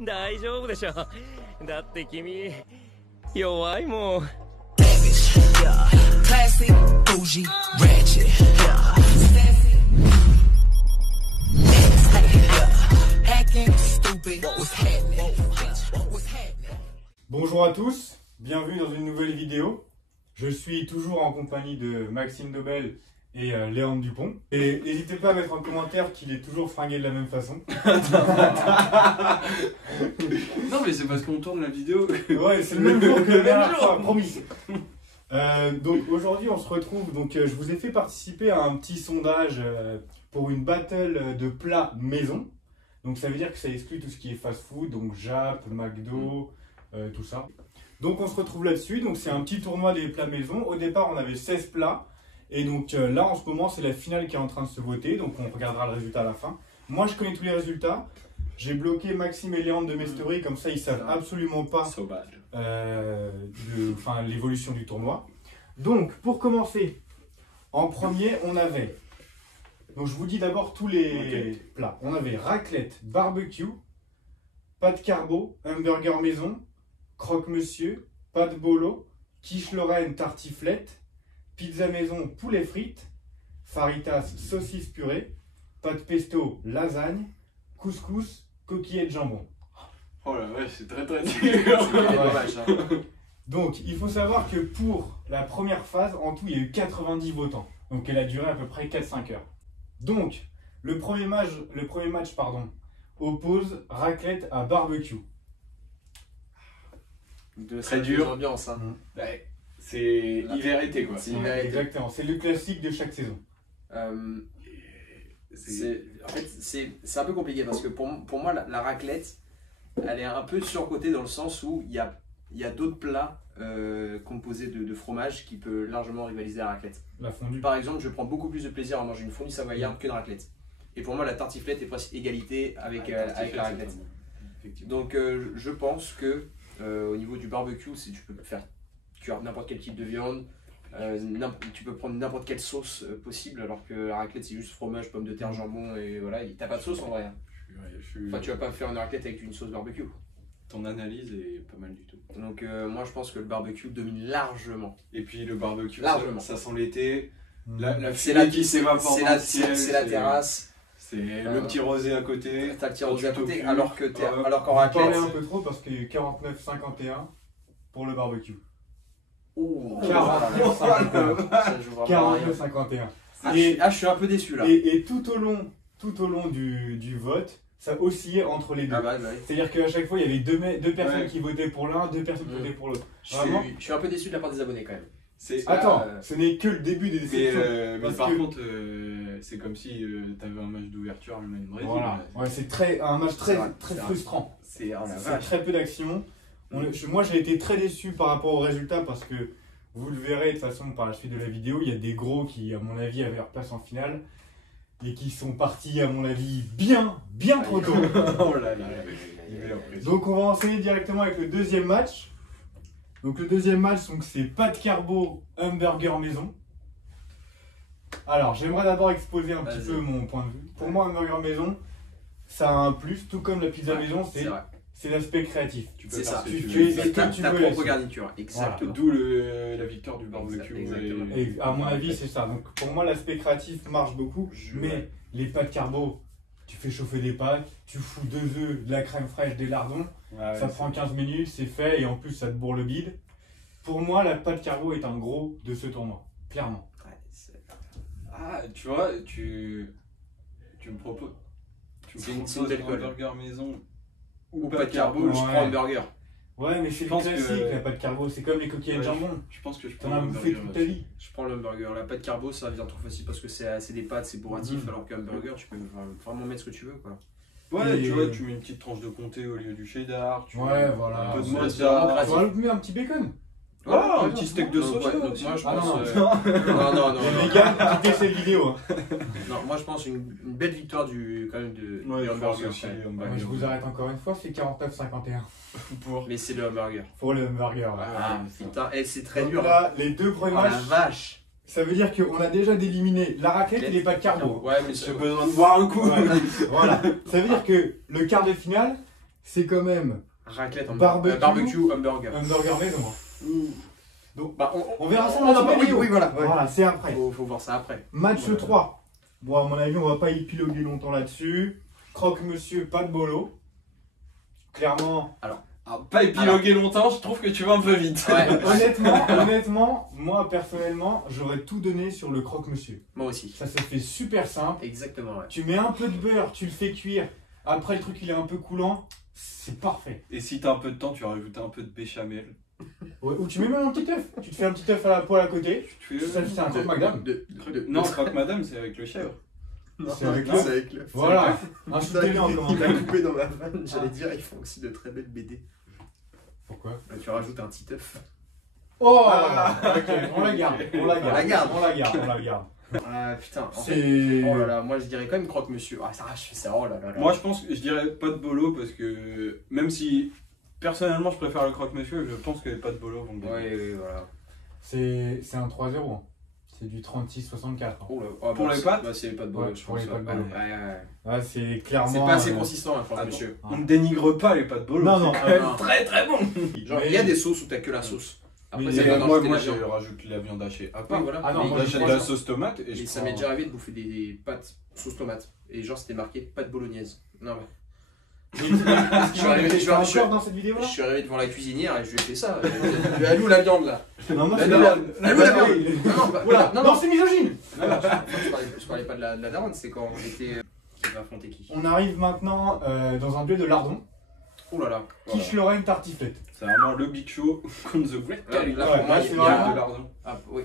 大丈夫でしょ。だって君弱いもん。Classy, bougie, ratchet, yeah. Acting stupid, what's happening? What's happening? Bonjour à tous, bienvenue dans une nouvelle vidéo. Je suis toujours en compagnie de Maxime Dobel et Léandre Dupont. Et n'hésitez pas à mettre en commentaire qu'il est toujours fringué de la même façon. Non mais c'est parce qu'on tourne la vidéo. Ouais, c'est le même jour que la dernière fois, promis. Donc aujourd'hui on se retrouve, donc je vous ai fait participer à un petit sondage pour une battle de plats maison. Donc ça veut dire que ça exclut tout ce qui est fast food, donc Jap, McDo, tout ça. Donc on se retrouve là-dessus, donc c'est un petit tournoi des plats maison. Au départ on avait 16 plats, et donc là en ce moment c'est la finale qui est en train de se voter, donc on regardera le résultat à la fin. Moi je connais tous les résultats, j'ai bloqué Maxime et Léandre de mes stories, comme ça ils savent absolument pas l'évolution du tournoi. Donc pour commencer, en premier on avait, donc je vous dis d'abord tous les plats. On avait raclette, barbecue, pâte carbo, hamburger maison, croque-monsieur, pâte bolo, quiche Lorraine tartiflette, pizza maison poulet frites, faritas saucisse purée, pâte pesto lasagne, couscous, coquillettes de jambon. Oh la vache, c'est très dur. Donc il faut savoir que pour la première phase, en tout il y a eu 90 votants. Donc elle a duré à peu près 4-5 heures. Donc le premier match oppose raclette à barbecue. Très dur. Ambiance, hein. Ouais, c'est hiver-été quoi. C'est hiver-été. Exactement, c'est le classique de chaque saison. En fait, c'est un peu compliqué parce que pour moi, la raclette, elle est un peu surcotée dans le sens où il y a d'autres plats composés de fromage qui peut largement rivaliser la raclette. La fondue. Par exemple, je prends beaucoup plus de plaisir à manger une fondue savoyarde que une raclette. Et pour moi, la tartiflette est presque égalité avec la raclette. Donc, je pense que au niveau du barbecue, si tu peux faire cuire n'importe quel type de viande, tu peux prendre n'importe quelle sauce possible, alors que la raclette c'est juste fromage, pommes de terre, jambon et voilà, t'as pas de sauce en vrai. Enfin, tu vas pas faire une raclette avec une sauce barbecue. Ton analyse est pas mal du tout. Donc moi je pense que le barbecue domine largement. Et puis le barbecue, largement. Ça sent l'été. C'est la qui s'évapore dans le ciel, c'est la terrasse. C'est le petit rosé à côté. T'as le petit rosé à côté, alors qu'en raclette. Parlez un peu trop parce qu'il y a eu 49-51 pour le barbecue. Oh, 49-51. Je suis un peu déçu là. Et tout au long du vote, ça oscillait entre les deux. C'est-à-dire qu'à chaque fois, il y avait deux personnes qui votaient pour l'un, deux personnes qui votaient pour l'autre. Je suis un peu déçu de la part des abonnés quand même. Attends, ce n'est que le début des déceptions. Mais par contre, c'est comme si tu avais un match d'ouverture Allemagne-Brésil. Voilà. Ouais, c'est un match très frustrant. C'est très peu d'action. Moi, j'ai été très déçu par rapport au résultat parce que vous le verrez de toute façon par la suite de la vidéo. Il y a des gros qui, à mon avis, avaient leur place en finale et qui sont partis, à mon avis, bien trop tôt. Oh là là. Donc, on va enchaîner directement avec le deuxième match. Donc le deuxième match, c'est pâte carbo, hamburger maison. Alors j'aimerais d'abord exposer un petit peu mon point de vue. Pour moi, hamburger maison, ça a un plus, tout comme la pizza maison, c'est l'aspect créatif. C'est ça, tu fais ta propre garniture, exactement. D'où la victoire du barbecue. Et à mon avis, c'est ça. Donc pour moi, l'aspect créatif marche beaucoup, mais les pâtes carbo, tu fais chauffer des pâtes, tu fous 2 œufs, de la crème fraîche, des lardons. Ça prend 15 minutes, c'est fait et en plus ça te bourre le bide. Pour moi, la pâte carbo est un gros de ce tournoi, clairement. Tu vois, tu me proposes. Tu me proposes un hamburger maison ou pâte carbo, je prends hamburger. Ouais, mais c'est le classique la pâte carbo, c'est comme les coquillettes de jambon. Je pense que je t'en as bouffé toute ta vie. Je prends le hamburger. La pâte carbo, ça vient trop facile parce que c'est des pâtes, c'est bourratif, alors qu'un hamburger, tu peux vraiment mettre ce que tu veux quoi. Ouais, tu vois, tu mets une petite tranche de comté au lieu du cheddar. Voilà. Un peu de Tu mozza. mets un petit bacon. Un petit steak de soja. Donc moi je pense. Non. Les vegan, quittez cette vidéo. Non, moi je pense une belle victoire du hamburger. Je vous arrête encore une fois, c'est 49-51. Mais c'est le hamburger. Pour le hamburger. Putain, c'est très dur. Là, les deux premiers matchs. La vache. Ça veut dire qu'on a déjà éliminé la raclette et les pâtes carbo. Ouais, mais j'ai besoin de boire un coup. Voilà. Ça veut dire que le quart de finale, c'est quand même Raclette, Barbecue. barbecue, hamburger. hamburger maison. Hein. Donc, Bah, on verra ça on dans la oui, vidéo. oui, voilà. Ouais. Voilà, c'est après. Faut voir ça après. Match Voilà. 3. Bon, à mon avis, on va pas épiloguer longtemps là-dessus. Croque-monsieur, pas de bolo. Clairement, Ah, pas épiloguer longtemps, je trouve que tu vas un peu vite. Ouais. honnêtement, moi personnellement, j'aurais tout donné sur le croque-monsieur. Moi aussi. Ça se fait super simple. Exactement, ouais. Tu mets un peu de beurre, tu le fais cuire. Après, le truc il est un peu coulant. C'est parfait. Et si t'as un peu de temps, tu vas rajouter un peu de béchamel. Ouais, ou tu mets même un petit œuf. Tu te fais un petit œuf à la poêle à côté. Tu fais... Ça, c'est un croque madame. Non, croque madame, c'est avec le chèvre. C'est avec Non, l'œuf. c'est avec le. Voilà. Un shoot-télé en Il m'a commentaire. coupé dans ma vanne, j'allais dire, ils font aussi de très belles BD. Pourquoi? Là, tu rajoutes un petit œuf. Oh Ah. ok, on la garde. On la garde. On la garde. On la garde. On la garde. Ah putain, en fait, C'est. oh là là, moi je dirais quand même croque-monsieur. Ah, ça, je fais ça, oh là là là. Moi, je pense que je dirais pas de bolo parce que même si personnellement je préfère le croque-monsieur, je pense que pas de bolo vont gagner. Ouais, ouais, voilà. C'est un 3-0. C'est du 36-64. Oh là, ah, Pour bah, les c'est- pâtes bah, c'est les pâtes bolo, Ouais, je pour pense. les pâtes Ouais, bolo. ouais, ouais. Ouais, c'est clairement. C'est pas assez consistant, un croque-monsieur. Ah. On ne dénigre pas les pâtes bolo. Non, c'est non, quand même non. très très bon. Genre, Mais- il y a des sauces où t'as que la sauce. Après, Mais ça va dans moi, le moi la je viande. rajoute la viande hachée à Oui, part. voilà. Ah non, Mais moi, J'achète moi, de la je- sauce tomate et je ça prends- m'est déjà arrivé de bouffer des pâtes sauce tomate. Et genre, c'était marqué pâte bolognaise. Non, mais. Je suis arrivé je suis- encore dans cette vidéo Je là. suis arrivé devant la cuisinière et je lui ai fait ça. Elle est où la viande là? Non, moi, La c'est viande. la- Elle est où la Ouais, viande? il est- Non, non, bah, Oula, non, non, non. c'est misogyne. Je parlais pas de la daronne, c'est quand j'étais. Qui va affronter qui? On arrive maintenant dans un duel de lardons. Oh là là. Quiche Lorraine tartiflette. C'est vraiment le big show contre The Great Là, Cali. là, Ouais, pour moi, là, il c'est y a- vraiment- de lardon. Ah, oui.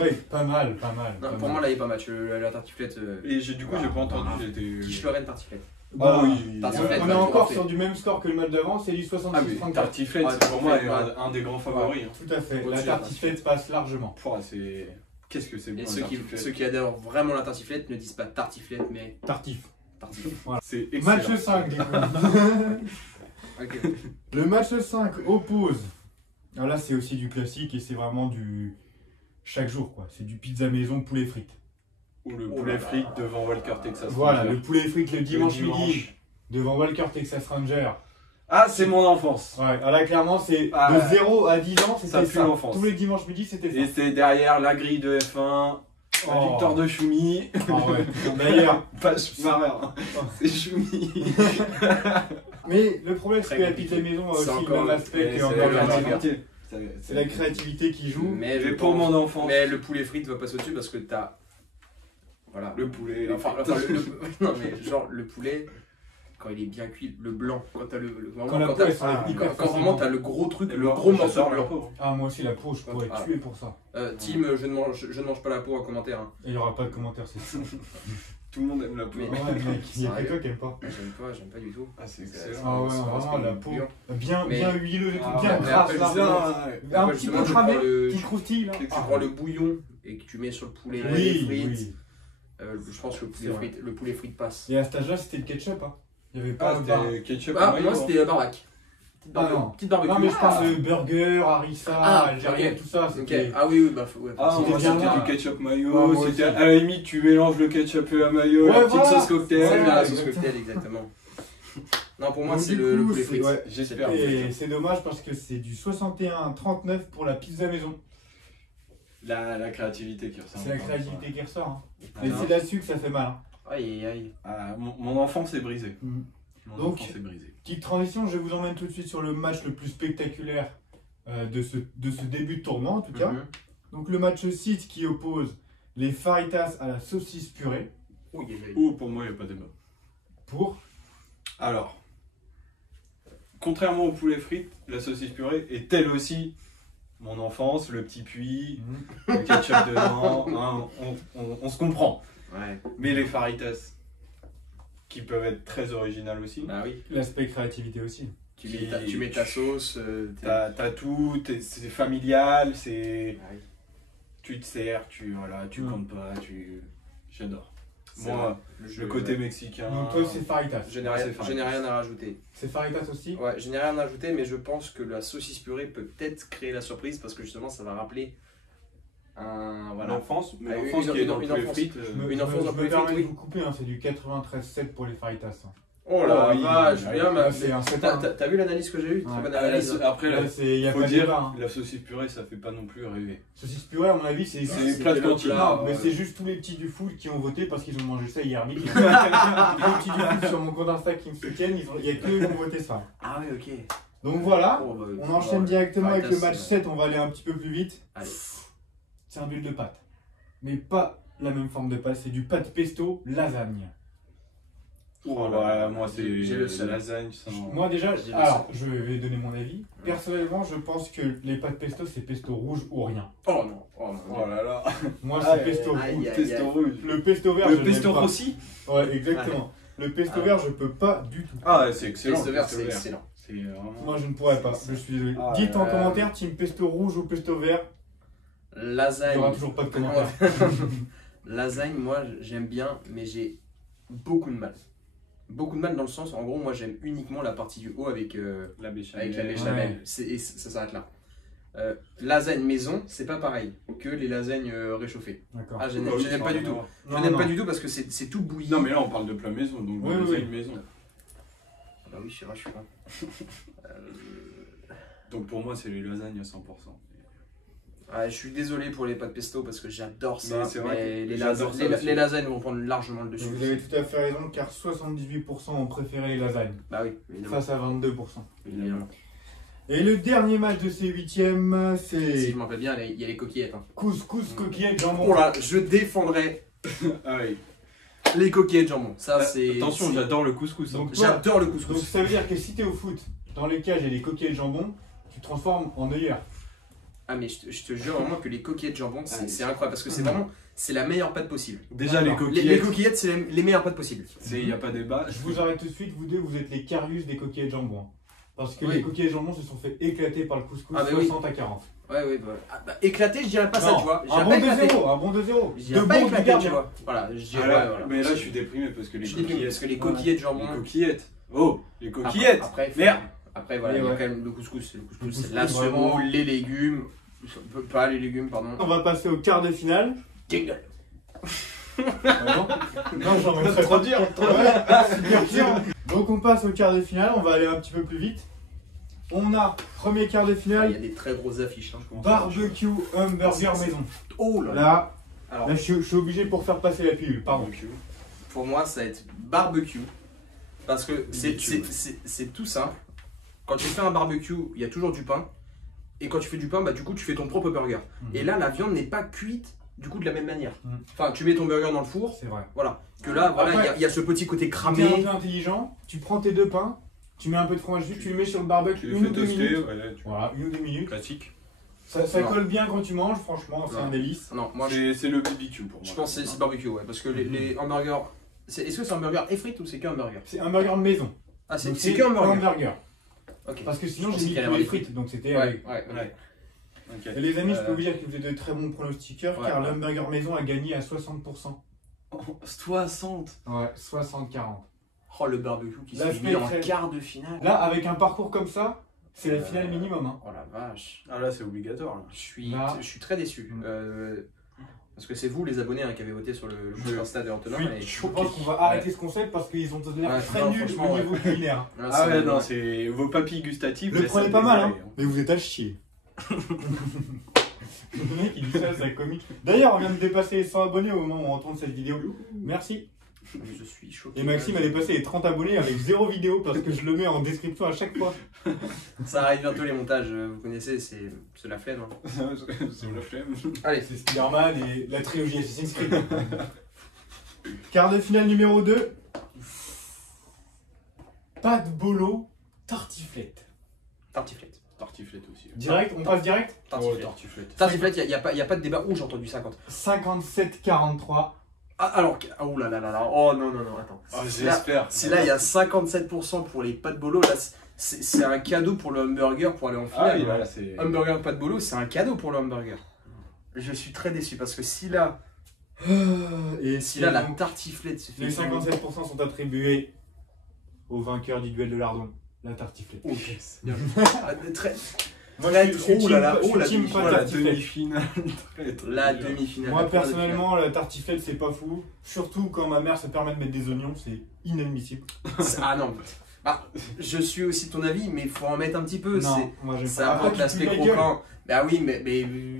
Ouais, pas mal, pas mal. Non, pas pour mal. moi, là, il n'y a pas match. La tartiflette. Et du coup, j'ai pas entendu, j'étais. Quiche Lorraine tartiflette. Bah, Ah oui. Tartiflette, on est tu encore refais. sur du même score que le match d'avant, c'est du Ah mais 66-34. tartiflette, Ouais, c'est pour moi tartiflette, un des grands favoris. hein. Tout à fait, la Au-dessus, tartiflette passe largement. Pouah, c'est. Qu'est-ce que c'est bon Et la ceux tartiflette. qui adorent vraiment la tartiflette ne disent pas tartiflette, mais Tartif. tartiflette. C'est excellent. Match 5 du coup. Ok. Le match 5 oppose. Alors là, c'est aussi du classique et c'est vraiment du chaque jour quoi. C'est du pizza maison poulet frites. Ou le Oh poulet là frites là. devant Walker Texas Voilà, Ranger. le poulet frites le dimanche dimanche. midi devant Walker Texas Ranger. Ah, c'est mon enfance. Ouais, alors là clairement c'est Ah, de 0 à 10 ans, ça c'était pue ça. l'enfance. Tous les dimanches midi, c'était Et ça. c'est derrière la grille de F1, la Oh. victoire de Choumi. Ah ouais. D'ailleurs, Pas Schumacher, hein. c'est Choumi. mais le problème c'est Très que la compliqué. pizza maison a C'est aussi le encore- même aspect ouais, que c'est en le burger même maison. aspect. C'est la créativité qui joue. Mais Et je pour pense- mon enfance, Mais le poulet frites va passer au-dessus parce que t'as. Voilà. le poulet. Enfin, non, mais genre le poulet, quand il est bien cuit, le blanc, quand t'as vraiment, Quand la quand peau, t'as- elle s'enlève quand- hyper quand vraiment facilement. t'as le gros truc, Et le le gros morceau j'adore de la blanc. peau. Ah moi aussi la peau, je pourrais Ah. tuer pour ça. Team, je ne mange pas la peau en commentaire. Hein. Et il n'y aura pas de commentaires, c'est sûr. Tout le monde aime la peau. Mais- Ouais mec, il y a que Sérieux toi qui aime pas. J'aime pas du tout. Ah, c'est C'est- excellent. Ah ouais, c'est vraiment parce la que peau. bouillon. Bien, Mais- bien huileux, Ah, bien mais grasse après, là. Putain, Un Après, petit justement, peu tu cramé, prends le- qui croustille là. Tu Ah. prends le bouillon et que tu mets sur le poulet Oui, frites. oui. Je pense que C'est vrai. le poulet frites passe. Et à cet âge-là, c'était le ketchup. Hein. Il n'y avait pas Ah, de bar. c'était ketchup Ah, mayo, moi hein. c'était barbecue. Ah non. Petite barbecue. Non, mais je parle de burger, harissa, Ah, algérien, ok. tout ça. Ok. C'était. Ah oui, bah ouais. Ah, C'était moi bien c'était là. du ketchup mayo, Ouais, moi c'était aussi. à la limite tu mélanges le ketchup et la mayo, Ouais, la petite voilà. sauce cocktail. C'est Ouais, bien la sauce exactement. cocktail, exactement. Non, pour moi Donc, c'est du le coup, poulet c'est- frites. ouais. J'espère. Et c'est dommage parce que c'est du 61-39 pour la pizza maison. La créativité qui ressort. C'est la créativité qui ressort. Hein. Ah, Et non. c'est là-dessus que ça fait mal. Hein. Aïe aïe aïe. Ah, mon enfance est brisée. Mhm. Mon Donc- enfance est brisée. Petite transition, je vous emmène tout de suite sur le match le plus spectaculaire de ce début de tournoi en tout cas. Mhm. Donc le match 6 qui oppose les faritas à la saucisse purée Ouh, aïe, aïe. Ou pour moi, il n'y a pas débat. pour... Alors, contrairement au poulet frites, la saucisse purée est elle aussi mon enfance, le petit puits, le ketchup dedans, hein, on se comprend. Ouais. Mais les faritas, qui peuvent être très originales aussi, Bah oui. L'aspect créativité aussi. Tu mets ta sauce. t'as tout, c'est familial, c'est... Ah oui. Tu te sers, tu Mm. comptes pas, j'adore. C'est Moi, vrai. le côté mexicain... Donc toi c'est faritas. Je n'ai Ouais, rien, c'est je n'ai faritas. rien à rajouter. C'est faritas aussi. Ouais, je n'ai rien à ajouter, mais je pense que la saucisse purée peut peut-être créer la surprise parce que justement ça va rappeler un. Voilà. L'enfance, mais Ah, l'enfance une- qui est une- dans une poulet enfance. frites... Je me Une enfance je un me peu permets de effectuée. vous couper, hein, c'est du 93-7 pour les faritas. Hein. Oh la oui, vache, oui, bien, Là, c'est un 7 T'as vu l'analyse que j'ai eue? Très Ouais. bonne analyse. Après, Là, il y a faut pas de dire, débat. Hein. la saucisse purée, ça fait pas non plus rêver. Saucisse purée, à mon avis, c'est C'est plat de cantine. Non, mais c'est juste tous les petits du foot qui ont voté parce qu'ils ont mangé ça hier midi. Les petits du foot sur mon compte Insta qui me soutiennent, il y a que eux qui ont voté ça. Ah ouais, ok. Donc voilà, Oh, bah, on enchaîne ouais. directement avec le Caritas, match 7, on va aller un petit peu plus vite. Allez. C'est un bulle de pâte. Mais pas la même forme de pâte, c'est du pâte pesto lasagne. Oh là, moi c'est J'ai le seul. lasagne sans... Moi déjà, J'ai le alors je vais donner mon avis. Personnellement, je pense que les pâtes pesto, c'est pesto rouge ou rien. Oh non, oh non. Oh là là. Moi, Ah, c'est pesto aïe, rouge. aïe, Pesto rouge. Le pesto vert, Le je n'aime pesto pas. rossi. Ouais, exactement. Le pesto Ah. vert, je peux pas du tout. Ah ouais, c'est excellent. Pesto vert, pesto c'est vert. excellent. C'est vraiment... Moi, je ne pourrais pas. Je suis désolé. Ah, Dites en commentaire, team pesto rouge ou pesto vert. Il n'y Lasagne. aura toujours pas de commentaire. Lasagne, moi j'aime bien, mais j'ai beaucoup de mal. Beaucoup de mal dans le sens, en gros, moi j'aime uniquement la partie du haut avec, La béchamel. avec la béchamel. Ouais. Et ça s'arrête là. Lasagne maison, c'est pas pareil que les lasagnes réchauffées. D'accord. Ah, je Ah oui, n'aime ça pas n'a du rien à tout. voir. Je Non, n'aime non. pas du tout parce que c'est tout bouilli. Non mais là on parle de plat maison, donc Oui, lasagne oui. maison. Bah oui, je suis con. Donc pour moi c'est les lasagnes à 100%. Ah, je suis désolé pour les pâtes pesto parce que j'adore ça. Mais c'est vrai mais que les, j'adore ça aussi. les lasagnes vont prendre largement le dessus. Vous avez tout à fait raison, car 78% ont préféré les lasagnes, Bah oui, évidemment. face à 22%. Évidemment. Et le dernier match de ces huitièmes, Si c'est je m'en rappelle bien, il y a les coquillettes. Hein. couscous, coquillettes, jambon. Oh là, je défendrai Ah oui. les coquillettes jambon. Ça, c'est. Attention, c'est- j'adore le couscous. hein. Donc, toi, J'adore le donc couscous. ça veut dire que si t'es au foot, dans les cages et les coquillettes jambon, tu te transformes en œilleur. Ah, mais je te jure vraiment que les coquillettes jambon, Ah, c'est incroyable parce que c'est vraiment c'est la meilleure pâte possible. Déjà les D'accord. Les coquillettes, coquillettes, c'est les meilleures pâtes possibles. il n'y a pas débat. Je vous arrête tout de suite, vous deux, vous êtes les Carius des coquillettes jambon. Parce que Oui. les coquillettes jambon se sont fait éclater par le couscous Ah, bah oui. 60 à 40. Ouais, ouais, bah, éclaté, je dirais pas ça, Non, tu vois. Je un dirais bon pas éclaté. 2-0, un bon 2-0. Je dirais De pas bons du éclaté, tu gardien. vois. Voilà, je dirais, Ah là, voilà. mais là je suis déprimé parce que les Je suis déprimé coquillettes. parce que les coquillettes jambon. Les coquillettes. Oh, les coquillettes. Après, Merde. Après, voilà, Et il y a ouais. quand même le couscous. Le couscous, couscous, c'est la vraiment. semoule, les légumes. Pas les légumes, pardon. On va passer au quart de finale. Jingle. Non, j'en mettrais Trop pas. dur. Ouais, super dur. Donc on passe au quart de finale, on va aller un petit peu plus vite. On a premier quart de Il y finale, a des très grosses affiches. Hein. barbecue hamburger maison. Oh là là. Là, Alors, là je suis obligé pour faire passer la pilule, pardon. pour moi, ça va être barbecue. Parce que Barbecue. c'est tout simple. Quand tu fais un barbecue, il y a toujours du pain. Et quand tu fais du pain, bah, du coup, tu fais ton propre burger. Et là, la viande n'est pas cuite du coup de la même manière. Mhm. Enfin, tu mets ton burger dans le four. C'est vrai. Voilà. Que là, voilà, Après, il y a ce petit côté Tu es un cramé. peu intelligent, tu prends tes deux pains, tu mets un peu de fromage dessus, tu le mets sur le barbecue Tu les une ou fais deux toaster, minutes. ouais, tu... Voilà, une ou deux minutes. classique. Ça Non. colle bien quand tu manges, franchement, c'est Non. un délice. Non, moi, je C'est le BBQ pour moi. pense que c'est barbecue, ouais. Parce que les hamburgers. Est-ce que c'est un burger et frites ou c'est qu'un burger? C'est un burger de maison. Ah, c'est Donc, qu'un burger. hamburger. Ok. Parce que sinon Je j'ai pensais mis qu'il allait tous avoir les des frites. frites, donc c'était Ouais, avec. ouais, Ouais. Ok. Et les amis, je peux vous dire que vous êtes de très bons pronostiqueurs Ouais. car l'hamburger maison a gagné à 60%. 60. Ouais, 60-40. Oh, le barbecue qui La se met en semaine quart de finale. Là, avec un parcours comme ça, c'est la finale minimum. Hein. Oh la vache. Ah là c'est obligatoire là. Là. Je suis très déçu. Mm. Parce que c'est vous les abonnés hein, qui avez voté sur le jeu Insta de Antonin. et- Je pense qu'on va arrêter ce concept parce qu'ils ont l'air Ouais, très non, nuls franchement, au niveau culinaire. Là, Ah c'est- ouais, non, c'est vos papilles gustatives. Le laissent prenez à pas mal, hein. désirer, Mais vous êtes à chier. Le mec il dit ça, c'est comique. D'ailleurs, on vient de dépasser les 100 abonnés au moment où on tourne cette vidéo. Merci. Je suis choqué. Et Maxime a dépassé les 30 abonnés avec 0 vidéo parce que je le mets en description à chaque fois. Ça arrive bientôt les montages, vous connaissez, c'est la flemme. Hein. C'est la flemme. Allez, C'est Spider-Man et la trilogie Assassin's Creed. Quart de finale numéro 2. Pâte bolo, tartiflette. tartiflette. Tartiflette aussi. Direct, on passe direct. Tartiflette. Tartiflette. Tartiflette, il n'y a pas de débat. Ouh, j'ai entendu 50. 57-43. Ah, alors, oh là là là là. Oh non, non, non, attends. Oh, Si là, j'espère. si là, il y a 57% pour les pâtes bolo, là, c'est un cadeau pour le hamburger pour aller en Ah finale. oui, voilà, c'est. Hamburger pâte bolo, c'est un cadeau pour le hamburger. Je suis très déçu parce que si là, Et si là la donc, tartiflette se fait. les 57% sont attribués au vainqueur du duel de lardon, la tartiflette. Oh, bien joué. Ah, très- Moi, Très je suis oh là là, team- oh la je suis team demi-finale. pas la tartiflette. demi-finale. La demi-finale. Moi la première personnellement, la tartiflette c'est pas fou. Surtout quand ma mère se permet de mettre des oignons, c'est inadmissible. demi-finale. Ah non. Bah, je suis aussi de ton avis, mais il faut en mettre un petit peu. Non, moi j'aime Ça pas. apporte Après, tu l'aspect pues la gueule. croquant. Bah oui, mais.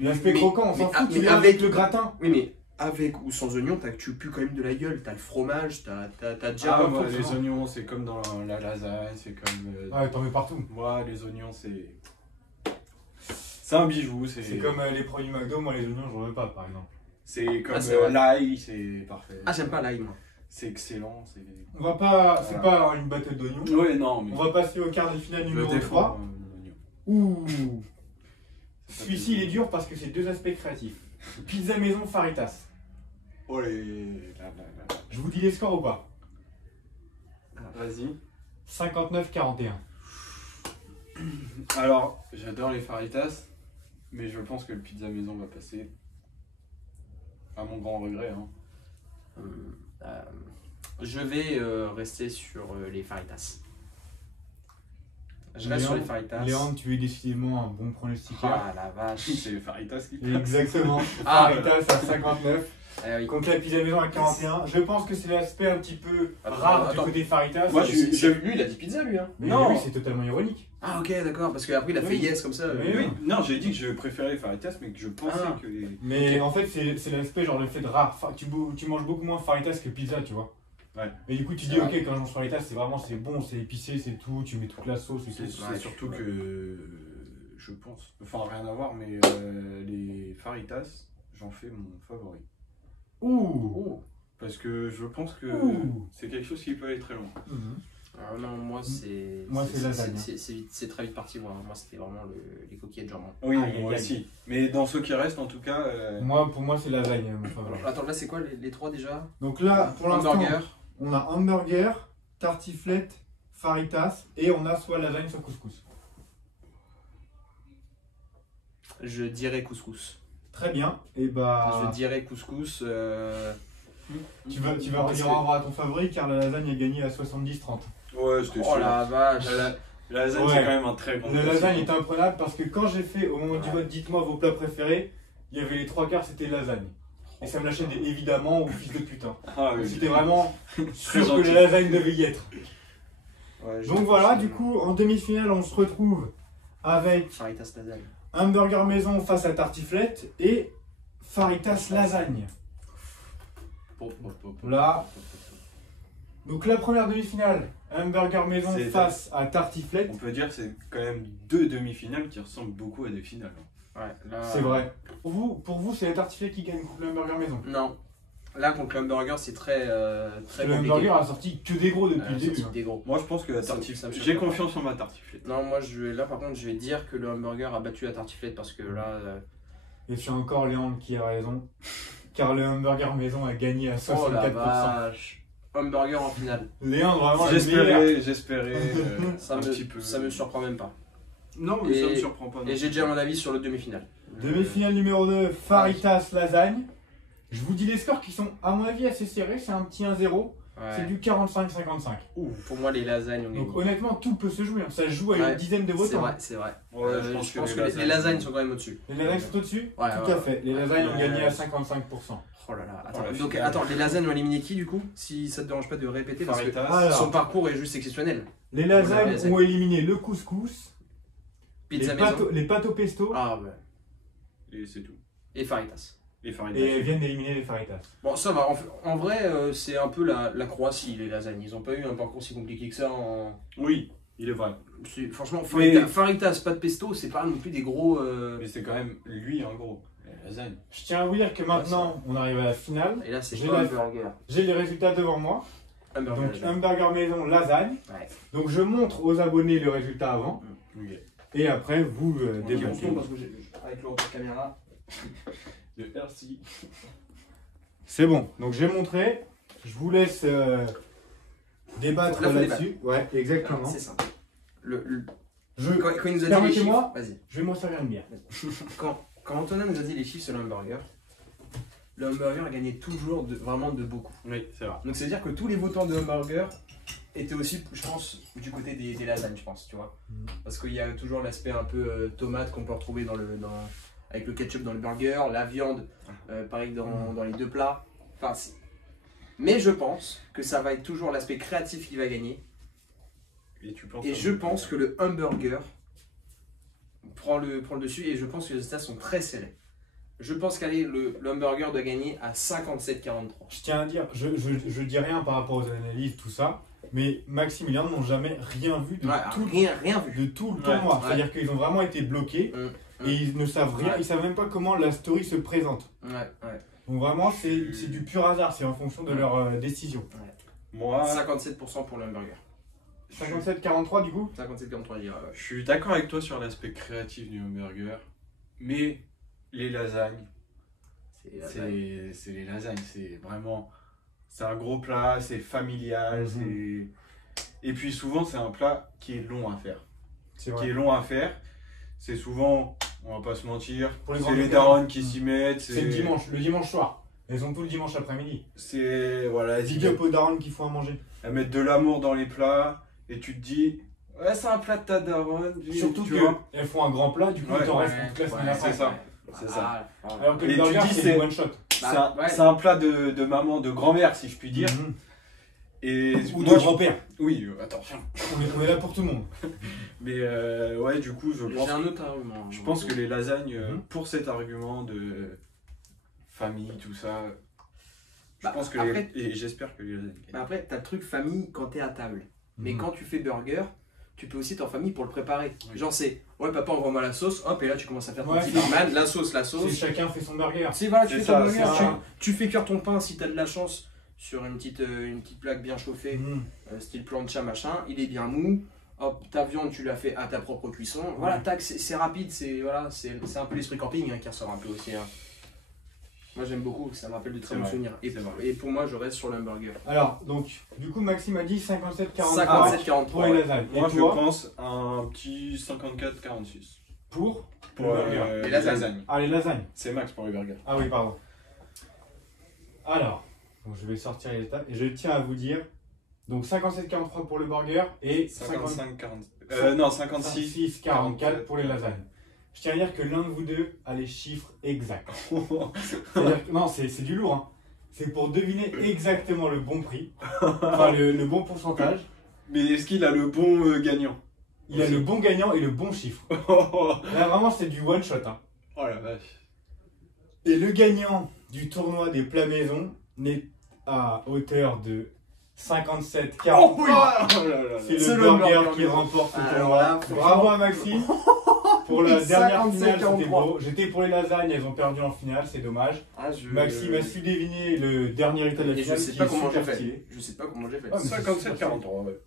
L'aspect mais- croquant, on s'en mais- fout, mais tu l'as avec avec le gratin. Oui, mais avec ou sans oignon, tu pues quand même de la gueule. T'as le fromage, t'as déjà. Ah, pas moi, forcément. les oignons, c'est comme dans la lasagne, c'est comme. Ouais, t'en mets partout. Moi, les oignons, c'est. C'est un bijou. C'est comme les produits McDo, moi les oignons j'en veux pas par exemple. C'est comme Ah, c'est vrai. l'ail, c'est parfait. Ah, j'aime pas l'ail, moi. C'est excellent. C'est... On va pas, c'est Voilà. pas une battle d'oignons. Ouais, non, mais. On va passer au quart de finale je numéro défends 3. l'oignon. Ouh. Ça Celui-ci il fait- est dur parce que c'est deux aspects créatifs. Pizza maison Faritas. Oh les. Là. Je vous dis les scores ou pas? Vas-y. 59-41. Alors, j'adore les faritas, mais je pense que le pizza maison va passer. À mon grand regret. Hein. Je vais rester sur les faritas. Je reste Léon- sur les faritas. Léon, tu es décidément un bon pronostiqueur. Ah la vache. C'est les faritas qui passent. Exactement. Ah. Faritas à 59. Ah oui. Contre la pizza maison à 41. Je pense que c'est l'aspect un petit peu Attends, rare attends. du côté Faritas. Moi, Lui, il a dit pizza, lui. Hein. Mais Non. oui, c'est totalement ironique. Ah, ok, d'accord. Parce qu'après, il a fait Oui. yes comme ça. Oui. Oui, non, j'ai dit que je préférais les faritas, mais que je pensais Ah. que les. Mais en fait, c'est l'aspect genre le fait de rare. Tu manges beaucoup moins Faritas que pizza, tu vois. Ouais. Et du coup, tu C'est dis, vrai. ok, quand je mange Faritas, c'est vraiment c'est bon, c'est épicé, c'est tout, tu mets toute la sauce et C'est tout. Ouais, surtout ouais. que. Je pense. Enfin, rien à voir, mais les faritas, j'en fais mon favori. Ouh. Oh. Parce que je pense que Ouh. c'est quelque chose qui peut aller très loin. Mhm. Ah non, moi, c'est. Moi, c'est lasagne. C'est très vite parti, moi. Moi, c'était vraiment les coquillettes de jambon. Oui, Aïe, moi aïe, aussi. Mais dans ceux qui restent, en tout cas. Pour moi, c'est lasagne, mon favori. Alors, attends, là, c'est quoi les trois déjà? Donc là, pour l'instant, Hamburger. on a hamburger, tartiflette, Faritas et on a soit lasagne, soit couscous. Je dirais couscous. Très bien. Et bah, Je dirais couscous. tu vas Parce redire que- au revoir à ton favori car la lasagne a gagné à 70-30. Ouais, c'était Oh la vache. La lasagne, Ouais. c'est quand même un très grand La classique. lasagne est imprenable parce que quand j'ai fait au moment du Ouais. vote, dites-moi vos plats préférés, il y avait les trois quarts, c'était lasagne. Et ça me lâchait des évidemment ou fils de putain. Ah, oui. C'était vraiment sûr que gentil. la lasagne devait y être. Ouais, Donc voilà, du coup, en demi-finale, on se retrouve avec Faritas lasagne. hamburger maison face à tartiflette et Faritas lasagne. Là. Donc la première demi-finale, hamburger maison C'est- face à tartiflette. On peut dire que c'est quand même deux demi-finales qui ressemblent beaucoup à des finales. Ouais, là. C'est vrai. Pour vous, c'est la tartiflette qui gagne contre le hamburger maison. Non. Là, contre le hamburger, c'est très Le compliqué. hamburger a sorti que des gros depuis le C'est début. hein. des gros. Moi, je pense que la Ça- tartiflette. ça me choque J'ai pas. confiance en ma tartiflette. Non, moi, là, par contre, je vais dire que le hamburger a battu la tartiflette parce que là. Et c'est encore Léandre qui a raison. Car le hamburger maison a gagné à Oh la 64%. vache. Hamburger en finale. Léandre, vraiment, le meilleur. J'espérais Ça un me, petit peu. ça me surprend même pas. Non, mais ça Et- me surprend pas. non Et j'ai plus. déjà mon avis sur le demi-finale. Demi-finale numéro 2, Faritas lasagne. Je vous dis les scores qui sont, à mon avis, assez serrés. C'est un petit 1-0. C'est Ouais. du 45-55. Pour moi, les lasagnes ont gagné. Donc honnêtement, tout peut se jouer. hein. Ça se joue à Ouais. une dizaine de C'est votants. vrai, c'est vrai. Ouais, je pense que les lasagnes sont quand même au-dessus. Les lasagnes sont au-dessus Ouais, Tout ouais. à fait. Les lasagnes ont Ouais. gagné à 55%. Oh là là. Oh, Attends, la donc, finale. attends, les lasagnes ont éliminé qui du coup? Si ça te dérange pas de répéter, parce que Faritas. Alors. son parcours est juste exceptionnel. Les lasagnes lasagnes. ont éliminé le couscous, Pizza les maison. les pâtes au pesto Ah ouais. Et c'est tout. Et Faritas. Les faritas. et elles viennent d'éliminer les Faritas. Bon, ça va. En vrai, c'est un peu la Croatie, les lasagnes. Ils ont pas eu un parcours si compliqué que ça. Oui, il est vrai. Franchement, Mais- Faritas, pas de pesto, c'est pas non plus des gros. Mais c'est quand même lui, en gros. La lasagne. Je tiens à vous dire que maintenant, on arrive à la finale. Et là, c'est J'ai pas la- hamburger. J'ai les résultats devant moi. Hamburger. Donc lasagne. hamburger maison, lasagne. Ouais. Donc je montre aux abonnés le résultat avant. Ok. Et après, vous Ok, débattez. on tourne parce que avec le retour caméra. De RC. C'est bon. Donc j'ai montré. Je vous laisse débattre Là, faut là-dessus. Ouais, Alors, exactement. c'est simple. Je, Quand il nous a dit les Permettez-moi. chiffres, vas-y. je vais me servir une bière. Quand Antonin nous a dit les chiffres sur le hamburger a gagné toujours vraiment de beaucoup. Oui, c'est vrai. Donc c'est à dire que tous les votants de hamburger était aussi, je pense, du côté des lasagnes, je pense, tu vois. Mhm. Parce qu'il y a toujours l'aspect un peu tomate qu'on peut retrouver avec le ketchup dans le burger, la viande, pareil dans les deux plats. Enfin, mais je pense que ça va être toujours l'aspect créatif qui va gagner. Et je pense que le hamburger prend le dessus et je pense que les résultats sont très serrés. Je pense qu'allez, le hamburger doit gagner à 57-43. Je tiens à dire, je dis rien par rapport aux analyses, tout ça, mais Maxime et Léon n'ont jamais rien vu de Rien vu. de tout le tournoi. Ouais. C'est-à-dire qu'ils ont vraiment été bloqués et ils ne savent rien, ils savent même pas comment la story se présente. Ouais. Donc vraiment, c'est du pur hasard, c'est en fonction de leur décision. Moi, 57% pour le hamburger. 57-43 du coup 57-43, je dirais. Ouais. je suis d'accord avec toi sur l'aspect créatif du hamburger, mais les lasagnes, c'est les lasagnes, c'est vraiment, c'est un gros plat, c'est familial, et puis souvent c'est un plat qui est long à faire. C'est Qui est long à faire, c'est souvent, on va pas se mentir, Pour les c'est grands les événements. darons qui s'y mettent, le dimanche soir. Elles ont tout le dimanche après-midi. c'est, voilà, Big up aux darons qui font à manger. elles mettent de l'amour dans les plats, et tu te dis, ouais c'est un plat de ta daronne, Surtout tu vois. qu'elles font un grand plat, du coup, Ouais, il t'en ouais, reste pour toute la semaine ouais, après. c'est ça. C'est ça. Alors que Et le tu burger, dis, c'est c'est- du one shot. C'est un plat de maman, de grand-mère si je puis dire. Mhm. Et Ou moi, de grand-père. Oui, attention. On est là pour tout le monde. Mais ouais, du coup, J'ai un autre argument. je pense que les lasagnes, Mhm. pour cet argument de famille, tout ça, je Bah, pense que après- et j'espère que les lasagnes gagnent. Mais après, t'as le truc famille quand t'es à table. Mais Mhm. quand tu fais burger, tu peux aussi être en famille pour le préparer. Oui. Genre, c'est ouais, papa, envoie-moi la sauce, hop, et là tu commences à faire ton Ouais, petit c'est- barman, la sauce. C'est chacun fait son burger. Tu sais, voilà, tu C'est fais ça, ton burger, c'est ça. tu fais cuire ton pain si t'as de la chance sur une petite plaque bien chauffée, Mhm. style plancha machin, il est bien mou. Hop, ta viande, tu l'as fait à ta propre cuisson. Voilà, tac, c'est rapide, c'est un peu l'esprit camping qui ressort un peu aussi. Hein. Moi j'aime beaucoup, ça me rappelle de très C'est bons vrai, souvenirs. c'est vrai. Et pour moi, je reste sur le hamburger. Alors, donc, du coup, Maxime a dit 57-43 57-43. pour les lasagnes. Moi, Et je toi, pense un petit 54-46 pour pour le burger. Les les lasagnes. lasagnes. Ah, les lasagnes. C'est max pour les burgers. Ah oui, pardon. Alors, donc je vais sortir les résultats. Et je tiens à vous dire, donc 57-43 pour le burger et 55-40. Non, 56. 56-44 pour les lasagnes. Je tiens à dire que l'un de vous deux a les chiffres exacts. C'est-à-dire que- non, c'est du lourd. Hein. C'est pour deviner exactement le bon prix, enfin le bon pourcentage. Mais est-ce qu'il a le bon gagnant? Il a le bon gagnant et le bon chiffre. Oh Là, vraiment, c'est du one shot. Hein. la vache. Et le gagnant du tournoi des plats maison n'est à hauteur de 57-40. Oh oui. Oh là là. C'est C'est le le burger burger qui maison. remporte ce Alors tournoi. là, Bravo à Maxime. Pour la dernière 57-43. finale, c'était beau. J'étais pour les lasagnes, elles ont perdu en finale, c'est dommage. Maxime a su deviner le dernier résultat de la Et je finale. sais qui pas est comment j'ai super fait. stylé. Je sais pas comment j'ai fait. Ah, mais 57-43, ouais.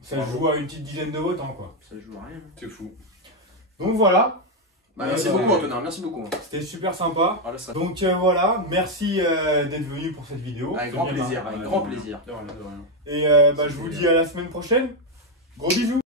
Ça Bravo. joue à une petite dizaine de votants, quoi. Ça joue à rien. C'est fou. Donc voilà, Bah, merci Ouais, beaucoup, ouais. Antonin. Merci beaucoup. c'était super sympa. Ah, là, ça- Donc voilà, merci d'être venu pour cette vidéo. Avec C'est grand bien plaisir. marrant. Avec grand plaisir. De rien, de rien. Et je vous dis à la semaine prochaine. Gros bisous.